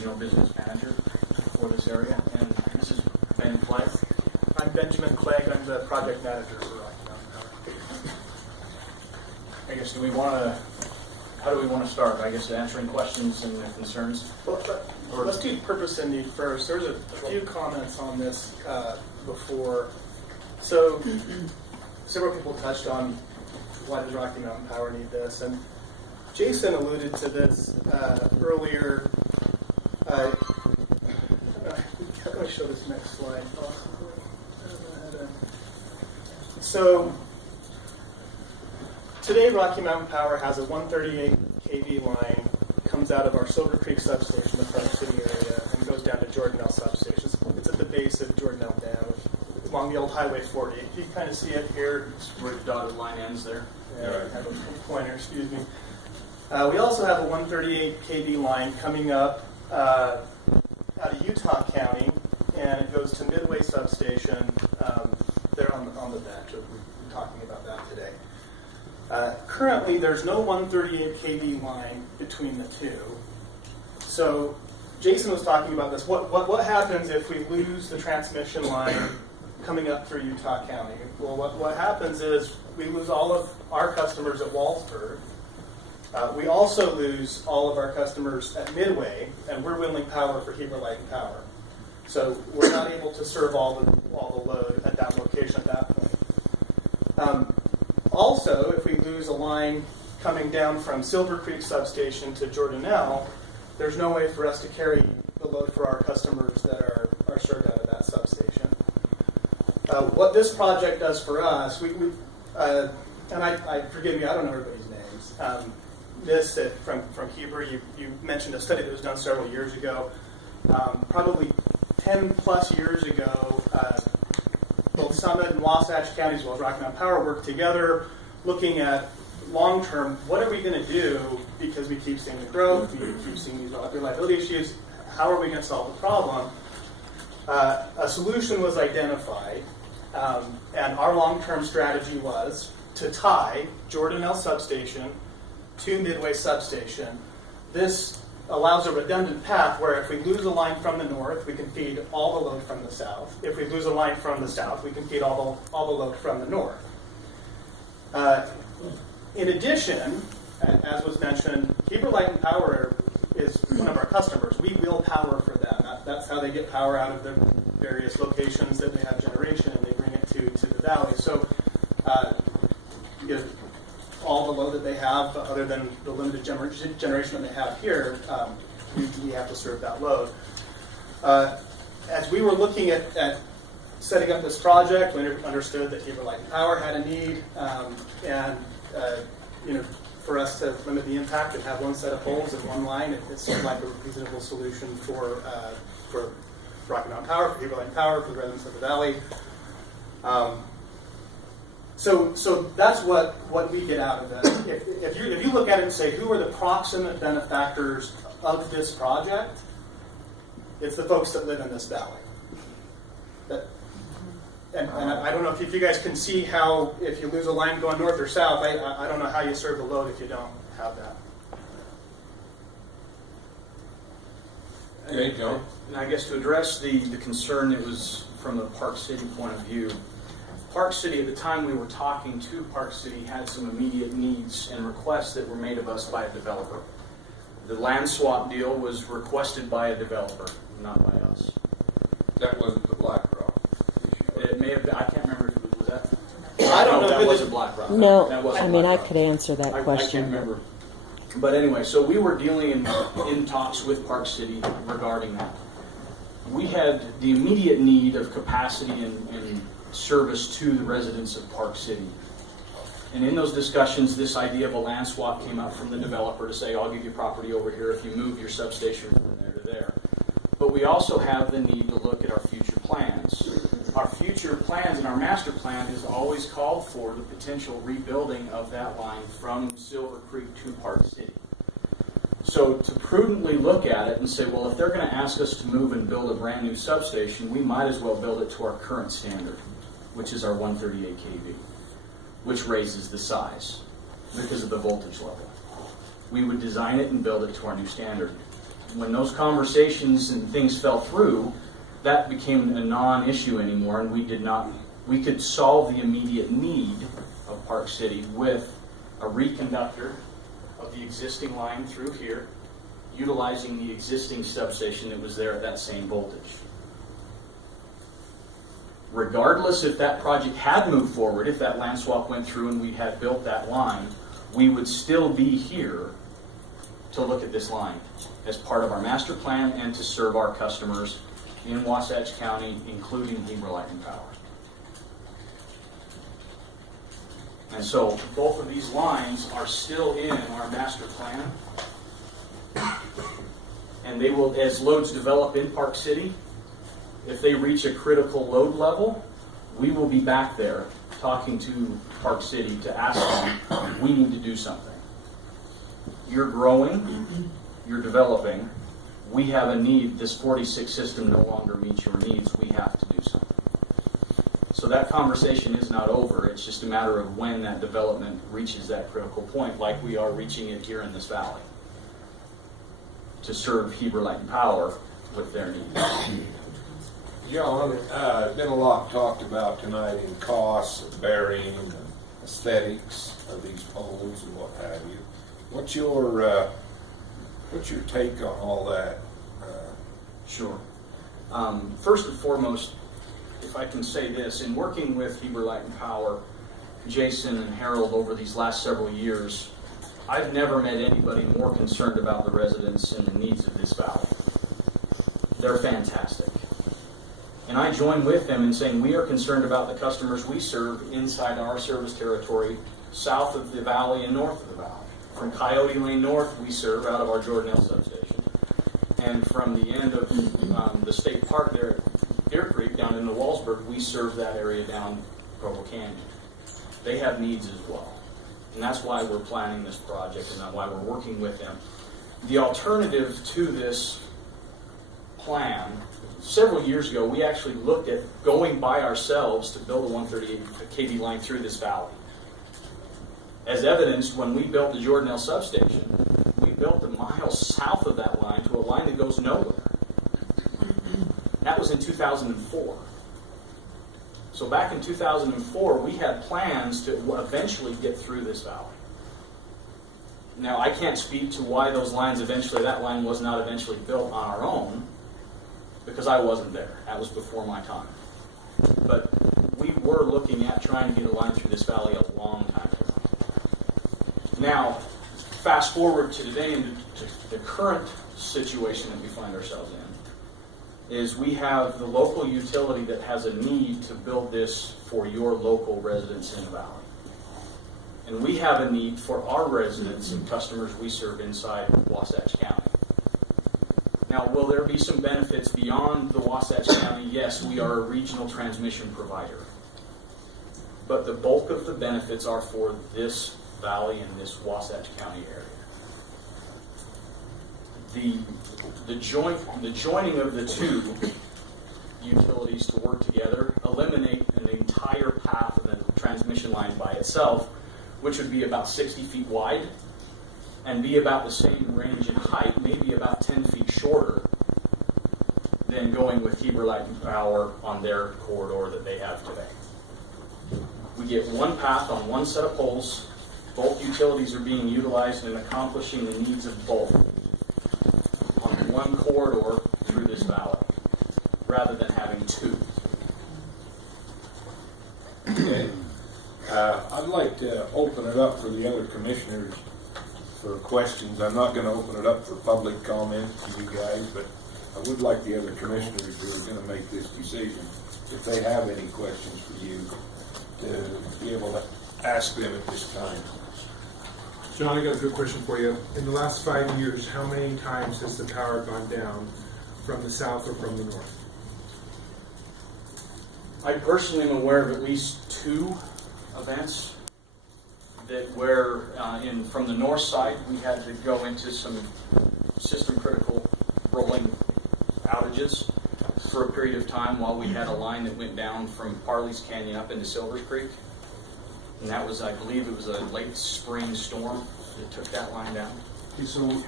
Regional Business Manager for this area, and this is Ben Clegg. I'm Benjamin Clegg. I'm the project manager for Rocky Mountain Power. I guess how do we want to start? I guess answering questions and concerns. Well, let's do purpose and need first. There's a few comments on this before. So several people touched on why does Rocky Mountain Power need this, and Jason alluded to this earlier. I'm going to show this next slide. So today Rocky Mountain Power has a 138 kV line, comes out of our Silver Creek substation, the Park City area, and goes down to Jordanelle substation. It's at the base of Jordanelle Dam, along the old Highway 40. You can kind of see it here. It's where the dotted line ends there. Yeah, I have a pointer, excuse me. We also have a 138 kV line coming up out of Utah County, and it goes to Midway substation there on the bench. We're talking about that today. Currently, there's no 138 kV line between the two. So Jason was talking about this. What happens if we lose the transmission line coming up through Utah County? Well, what happens is we lose all of our customers at Wallsburg. We also lose all of our customers at Midway, and we're windling power for Heber Light and Power. So we're not able to serve all the load at that location at that point. Also, if we lose a line coming down from Silver Creek substation to Jordanelle, there's no way for us to carry the load for our customers that are served out of that substation. What this project does for us, and I forgive me, I don't know everybody's names. This from Heber, you mentioned a study that was done several years ago. Probably 10 plus years ago, both Summit and Wasatch counties, as well as Rocky Mountain Power, worked together looking at long-term, what are we going to do because we keep seeing the growth, we keep seeing these reliability issues, how are we going to solve the problem? A solution was identified, and our long-term strategy was to tie Jordanelle substation to Midway substation. This allows a redundant path where if we lose a line from the north, we can feed all the load from the south. If we lose a line from the south, we can feed all the load from the north. In addition, as was mentioned, Heber Light and Power is one of our customers. We will power for them. That's how they get power out of their various locations that they have generation, and they bring it to the valley. So all the load that they have, other than the limited generation that they have here, we have to serve that load. As we were looking at setting up this project, we understood that Heber Light and Power had a need, and for us to limit the impact and have one set of poles and one line, it seemed like a reasonable solution for Rocky Mountain Power, for Heber Light and Power, for the residents of the valley. So that's what we get out of it. If you look at it and say, who are the proximate benefactors of this project? It's the folks that live in this valley. And I don't know if you guys can see how, if you lose a line going north or south, I don't know how you serve the load if you don't have that. There you go. And I guess to address the concern that was from the Park City point of view, Park City, at the time we were talking to Park City, had some immediate needs and requests that were made of us by a developer. The land swap deal was requested by a developer, not by us. That wasn't the BlackRock issue. It may have been, I can't remember if it was that. I don't know. That wasn't BlackRock. No, that wasn't I mean, BlackRock. I could answer that I question. can't remember. But anyway, so we were dealing in talks with Park City regarding that. We had the immediate need of capacity and service to the residents of Park City. And in those discussions, this idea of a land swap came up from the developer to say, I'll give you property over here if you move your substation from there to there. But we also have the need to look at our future plans. Our future plans and our master plan has always called for the potential rebuilding of that line from Silver Creek to Park City. So to prudently look at it and say, well, if they're going to ask us to move and build a brand new substation, we might as well build it to our current standard, which is our 138 kV, which raises the size because of the voltage level. We would design it and build it to our new standard. when those conversations and things fell through, that became a non-issue anymore, and we could solve the immediate need of Park City with a reconductor of the existing line through here, utilizing the existing substation that was there at that same voltage. Regardless if that project had moved forward, if that land swap went through and we had built that line, we would still be here to look at this line as part of our master plan and to serve our customers in Wasatch County, including Heber Light and Power. And so both of these lines are still in our master plan. And they will, as loads develop in Park City, if they reach a critical load level, we will be back there talking to Park City to ask them, we need to do something. You're growing, you're developing, we have a need, this 46 system no longer meets your needs, we have to do something. So that conversation is not over, it's just a matter of when that development reaches that critical point, like we are reaching it here in this valley, to serve Heber Light and Power with their needs. John, been a lot talked about tonight in costs, bearing, and aesthetics of these poles and what have you. What's your take on all that? Sure. First and foremost, if I can say this, in working with Heber Light and Power, Jason and Harold over these last several years, I've never met anybody more concerned about the residents and the needs of this valley. They're fantastic. And I join with them in saying we are concerned about the customers we serve inside our service territory, south of the valley and north of the valley. From Coyote Lane North, we serve out of our Jordanelle substation. And from the end of the state park there at Deer Creek down into Wallsburg, we serve that area down Provo Canyon. They have needs as well. And that's why we're planning this project and why we're working with them. The alternative to this plan, several years ago, we actually looked at going by ourselves to build a 138 kV line through this valley. As evidenced, when we built the Jordanelle substation, we built a mile south of that line to a line that goes nowhere. That was in 2004. So back in 2004, we had plans to eventually get through this valley. Now, I can't speak to why those lines that line was not eventually built on our own, because I wasn't there. That was before my time. But we were looking at trying to get a line through this valley a long time ago. Now, fast forward to today and to the current situation that we find ourselves in, is we have the local utility that has a need to build this for your local residents in the valley. And we have a need for our residents and customers we serve inside Wasatch County. Now, will there be some benefits beyond the Wasatch County? Yes, we are a regional transmission provider. But the bulk of the benefits are for this valley and this Wasatch County area. The joining of the two utilities to work together eliminate an entire path of the transmission line by itself, which would be about 60 feet wide and be about the same range and height, maybe about 10 feet shorter than going with Heber Light and Power on their corridor that they have today. We get one path on one set of poles. Both utilities are being utilized in accomplishing the needs of both on one corridor through this valley, rather than having two. Okay. I'd like to open it up for the other commissioners for questions. I'm not going to open it up for public comment to you guys, but I would like the other commissioners who are going to make this decision, if they have any questions for you, to be able to ask them at this time. John, I got a good question for you. In the last 5 years, how many times has the power gone down from the south or from the north? I personally am aware of at least 2 events that where from the north side we had to go into some system critical rolling outages for a period of time while we had a line that went down from Parley's Canyon up into Silvers Creek. And that was, I believe it was a late spring storm that took that line down. Okay, so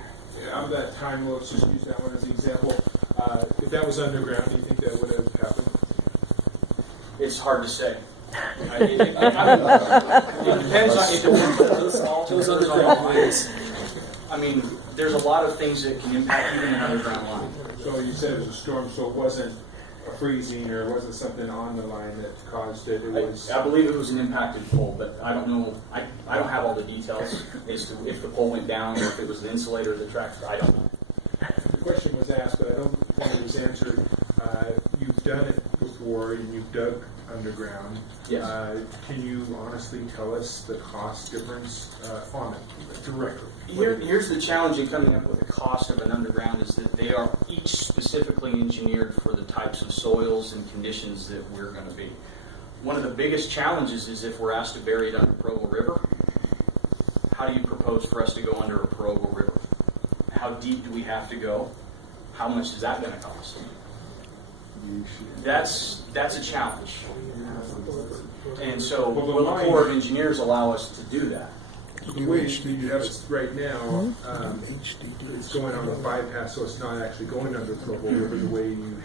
of that time, let's just use that one as an example. If that was underground, do you think that would have happened? It's hard to say. It depends on. I mean, there's a lot of things that can impact even an underground line. So you said it was a storm, so it wasn't a freezing or it wasn't something on the line that caused it. It was. I believe it was an impacted pole, but I don't know. I don't have all the details as to if the pole went down or if it was the insulator or the tractor. I don't know. The question was asked, but I don't think it was answered. You've done it before and you've dug underground. Yes. Can you honestly tell us the cost difference on it directly? Here's the challenge in coming up with the cost of an underground is that they are each specifically engineered for the types of soils and conditions that we're going to be. One of the biggest challenges is if we're asked to bury it under Provo River, how do you propose for us to go under a Provo River? How deep do we have to go? How much is that going to cost? That's a challenge. And so will the Corps of Engineers allow us to do that? The way you have it right now, it's going on a bypass, so it's not actually going under Provo River the way you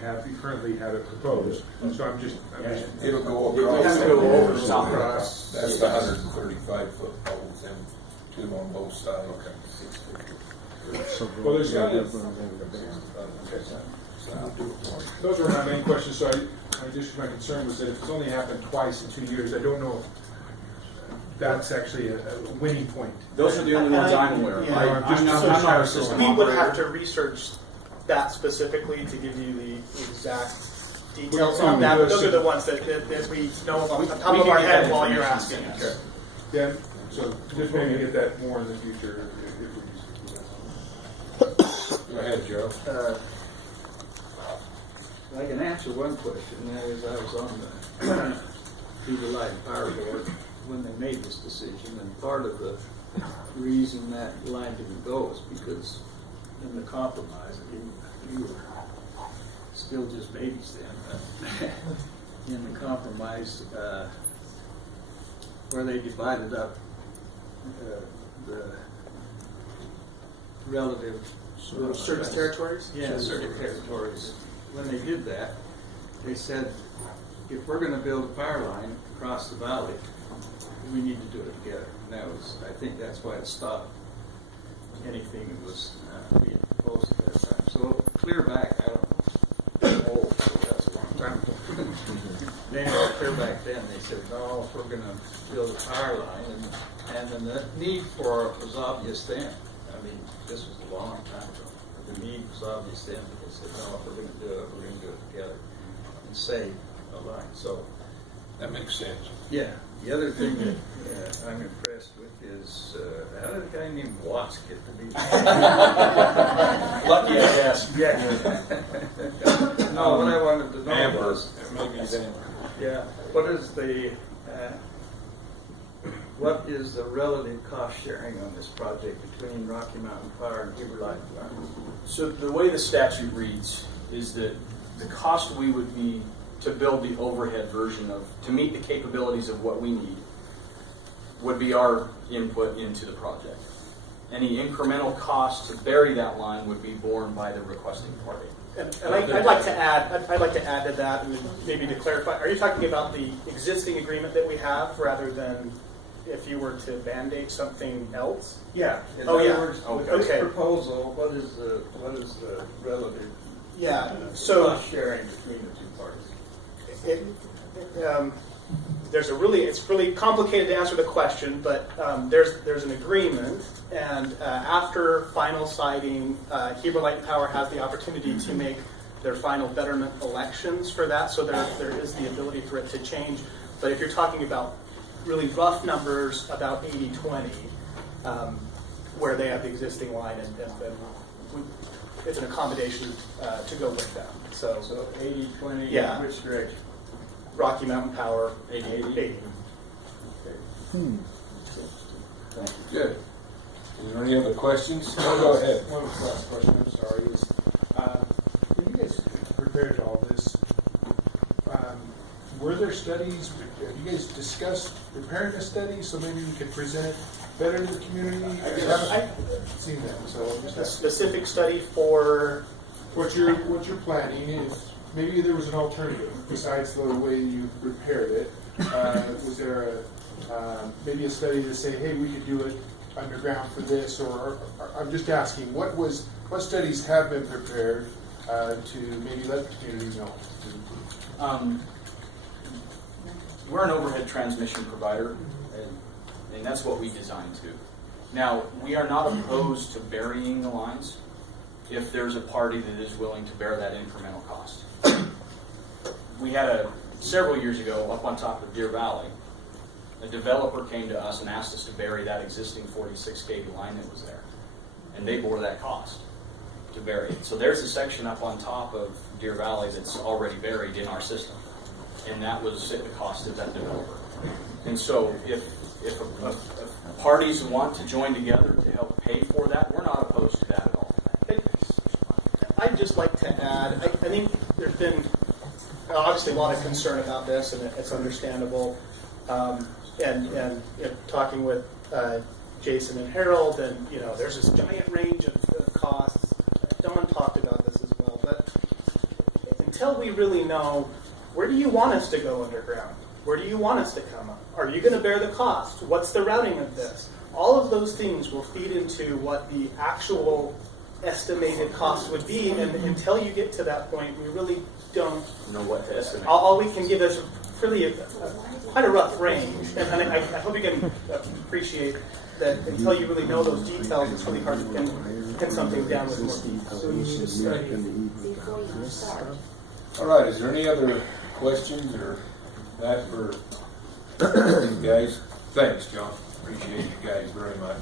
currently have it proposed. So I'm just It'll go It has across. to go over the top of That's the 135-foot poles and two on both sides. well, there's got to. Those were my main questions. So my concern was that if it's only happened twice in 2 years, I don't know if that's actually a winning point. Those are the only ones I'm aware of. Yeah, I'm not a system We would have operator. to research that specifically to give you the exact details Well, on that, but those those are the ones that we know off the top We of can our get that head while you're information, asking. yes. Yeah. So just maybe get that more in the future. Go ahead, Joe. I can answer one question, and that is I was on the Beaver Light and Power Board when they made this decision, and part of the reason that line didn't go is because in the compromise, you were still just babies then, but in the compromise, where they divided up the relative Service territories? yeah, certain territories. When they did that, they said, if we're going to build a power line across the valley, we need to do it together. And that was, I think that's why it stopped anything that was being proposed at that time. So clear back, I don't know, old, so that's a long time ago. Then clear back then, they said, no, if we're going to build a power line, and then the need for it was obvious then. I mean, this was a long time ago. The need was obvious then, but they said, no, if we're going to do it, we're going to do it together and save a line. So, That makes sense. yeah. The other thing that I'm impressed with is how did a guy named Watts get to be? Lucky, I guess. Yeah. No, what I wanted to know Amber. was, Maybe it's Amber. yeah, what is the relative cost sharing on this project between Rocky Mountain Power and Beaver Light Power? So the way the statute reads is that the cost we would be to build the overhead version of, to meet the capabilities of what we need, would be our input into the project. Any incremental cost to bury that line would be borne by the requesting party. And I'd like to add to that, and maybe to clarify, are you talking about the existing agreement that we have rather than if you were to Band-Aid something else? Yeah. In Oh, other yeah. words, with Okay. this proposal, what is the relative Yeah, so cost sharing between the two parties? it's really complicated to answer the question, but there's an agreement, and after final siting, Heber Light and Power has the opportunity to make their final betterment elections for that, so there is the ability for it to change. But if you're talking about really rough numbers, about 80-20, where they have the existing line, and then it's an accommodation to go with them. So 80-20, Yeah. which direction? Rocky Mountain Power, 80-80. Good. Is there any other questions? Go ahead. One last question, I'm sorry, is when you guys prepared all this, were there studies, have you guys discussed preparing a study so maybe we could present it better to the community? I haven't seen that, so I'm just A asking. specific study for, What you're planning, if maybe there was an alternative besides the way you repaired it, was there maybe a study to say, hey, we could do it underground for this, or I'm just asking, what studies have been prepared to maybe let the community know? We're an overhead transmission provider, and that's what we designed to. Now, we are not opposed to burying the lines if there's a party that is willing to bear that incremental cost. We had several years ago, up on top of Deer Valley, a developer came to us and asked us to bury that existing 46 kV line that was there. And they bore that cost to bury it. So there's a section up on top of Deer Valley that's already buried in our system. And that was at the cost of that developer. And so if parties want to join together to help pay for that, we're not opposed to that at all. I'd just like to add, I think there's been obviously a lot of concern about this, and it's understandable. And talking with Jason and Harold, and there's this giant range of costs. Don talked about this as well, but until we really know, where do you want us to go underground? Where do you want us to come up? Are you going to bear the cost? What's the routing of this? All of those things will feed into what the actual estimated cost would be, and until you get to that point, we really don't know what to estimate. All we can give is really quite a rough range, and I hope you can appreciate that until you really know those details, it's really hard to pin something down with more. So you need to study. All right, is there any other questions or that for these guys? Thanks, John. Appreciate you guys very much.